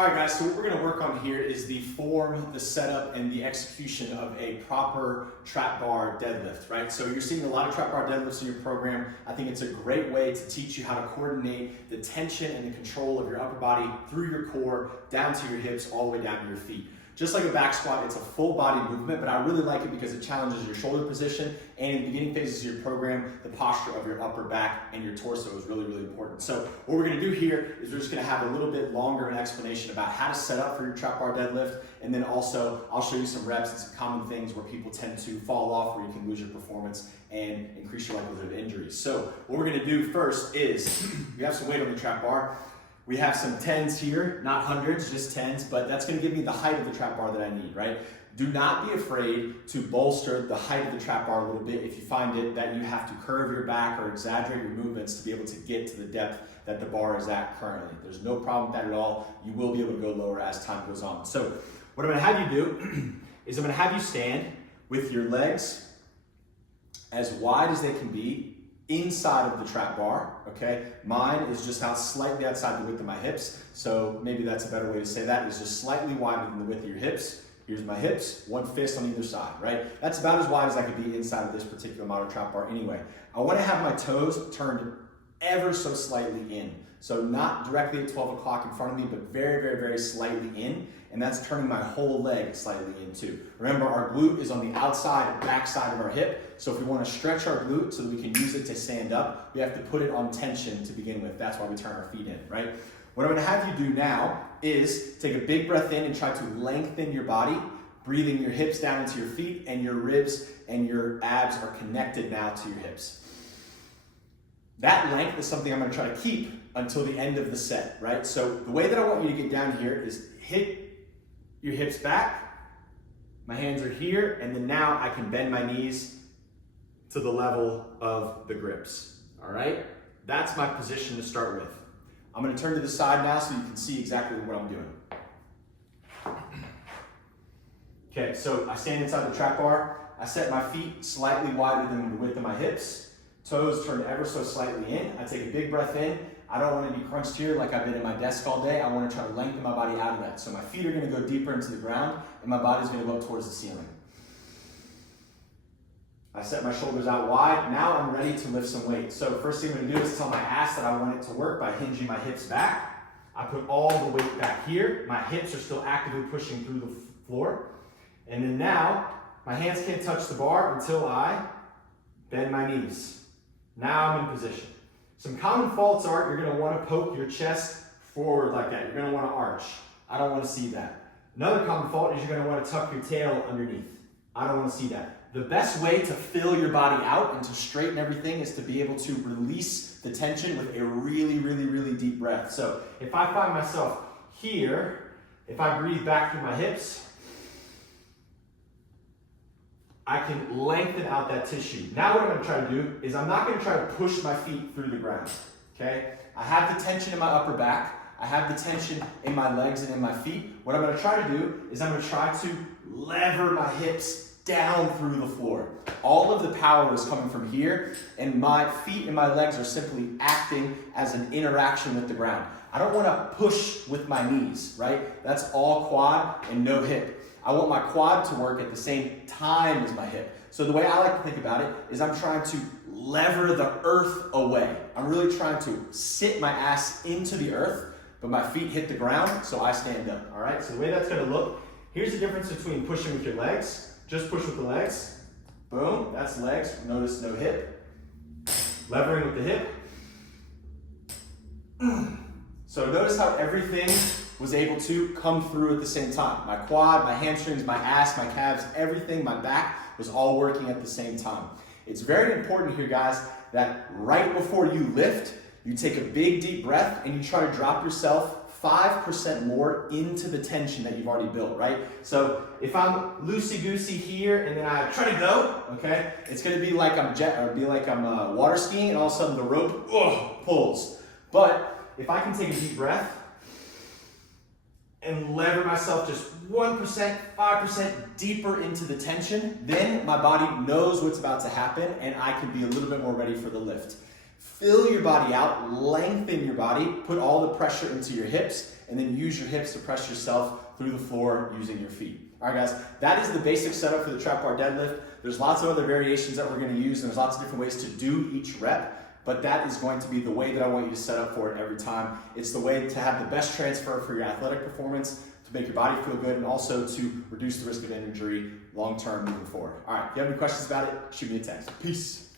All right, guys, so what we're going to work on here is the form, the setup, and the execution of a proper trap bar deadlift, right? So you're seeing a lot of trap bar deadlifts in your program. I think it's a great way to teach you how to coordinate the tension and the control of your upper body through your core, down to your hips, all the way down to your feet. Just like a back squat, it's a full body movement, but I really like it because it challenges your shoulder position, and in the beginning phases of your program, the posture of your upper back and your torso is really, really important. So what we're gonna do here is we're just gonna have a little bit longer an explanation about how to set up for your trap bar deadlift, and then also I'll show you some reps and some common things where people tend to fall off, where you can lose your performance and increase your likelihood of injuries. So what we're gonna do first is, we have some weight on the trap bar. We have some 10s here, not hundreds, just 10s, but that's gonna give me the height of the trap bar that I need, right? Do not be afraid to bolster the height of the trap bar a little bit if you find it that you have to curve your back or exaggerate your movements to be able to get to the depth that the bar is at currently. There's no problem with that at all. You will be able to go lower as time goes on. So what I'm gonna have you do is I'm gonna have you stand with your legs as wide as they can be inside of the trap bar, okay? Mine is just out slightly outside the width of my hips, so maybe that's a better way to say that, is just slightly wider than the width of your hips. Here's my hips, one fist on either side, right? That's about as wide as I could be inside of this particular model trap bar anyway. I wanna have my toes turned ever so slightly in. So not directly at 12 o'clock in front of me, but very, very, very slightly in. And that's turning my whole leg slightly in too. Remember, our glute is on the outside, back side of our hip. So if we want to stretch our glute so that we can use it to stand up, we have to put it on tension to begin with. That's why we turn our feet in, right? What I'm going to have you do now is take a big breath in and try to lengthen your body, breathing your hips down into your feet, and your ribs and your abs are connected now to your hips. That length is something I'm going to try to keep until the end of the set, right? So the way that I want you to get down here is hit your hips back, my hands are here, and then now I can bend my knees to the level of the grips, all right? That's my position to start with. I'm gonna turn to the side now so you can see exactly what I'm doing. Okay, so I stand inside the trap bar, I set my feet slightly wider than the width of my hips, toes turned ever so slightly in, I take a big breath in. I don't want to be crunched here like I've been at my desk all day. I want to try to lengthen my body out of that. So my feet are going to go deeper into the ground and my body's going to go up towards the ceiling. I set my shoulders out wide. Now I'm ready to lift some weight. So first thing I'm going to do is tell my ass that I want it to work by hinging my hips back. I put all the weight back here. My hips are still actively pushing through the floor. And then now my hands can't touch the bar until I bend my knees. Now I'm in position. Some common faults are you're going to want to poke your chest forward like that. You're going to want to arch. I don't want to see that. Another common fault is you're going to want to tuck your tail underneath. I don't want to see that. The best way to fill your body out and to straighten everything is to be able to release the tension with a really, really, really deep breath. So if I find myself here, if I breathe back through my hips, I can lengthen out that tissue. Now what I'm gonna try to do is I'm not gonna try to push my feet through the ground, okay? I have the tension in my upper back. I have the tension in my legs and in my feet. What I'm gonna try to do is I'm gonna try to lever my hips down through the floor. All of the power is coming from here, and my feet and my legs are simply acting as an interaction with the ground. I don't wanna push with my knees, right? That's all quad and no hip. I want my quad to work at the same time as my hip. So the way I like to think about it is I'm trying to lever the earth away. I'm really trying to sit my ass into the earth, but my feet hit the ground, so I stand up, all right? So the way that's gonna look, here's the difference between pushing with your legs. Just push with the legs. Boom, that's legs. Notice no hip. Levering with the hip. So notice how everything was able to come through at the same time. My quad, my hamstrings, my ass, my calves, everything, my back was all working at the same time. It's very important here, guys, that right before you lift, you take a big deep breath and you try to drop yourself 5% more into the tension that you've already built, right? So if I'm loosey-goosey here and then I try to go, okay, it's gonna be like I'm water skiing and all of a sudden the rope pulls. But if I can take a deep breath and lever myself just 1%, 5% deeper into the tension, then my body knows what's about to happen and I can be a little bit more ready for the lift. Fill your body out, lengthen your body, put all the pressure into your hips, and then use your hips to press yourself through the floor using your feet. All right, guys, that is the basic setup for the trap bar deadlift. There's lots of other variations that we're going to use, and there's lots of different ways to do each rep, but that is going to be the way that I want you to set up for it every time. It's the way to have the best transfer for your athletic performance, to make your body feel good, and also to reduce the risk of injury long-term moving forward. All right, if you have any questions about it, shoot me a text. Peace.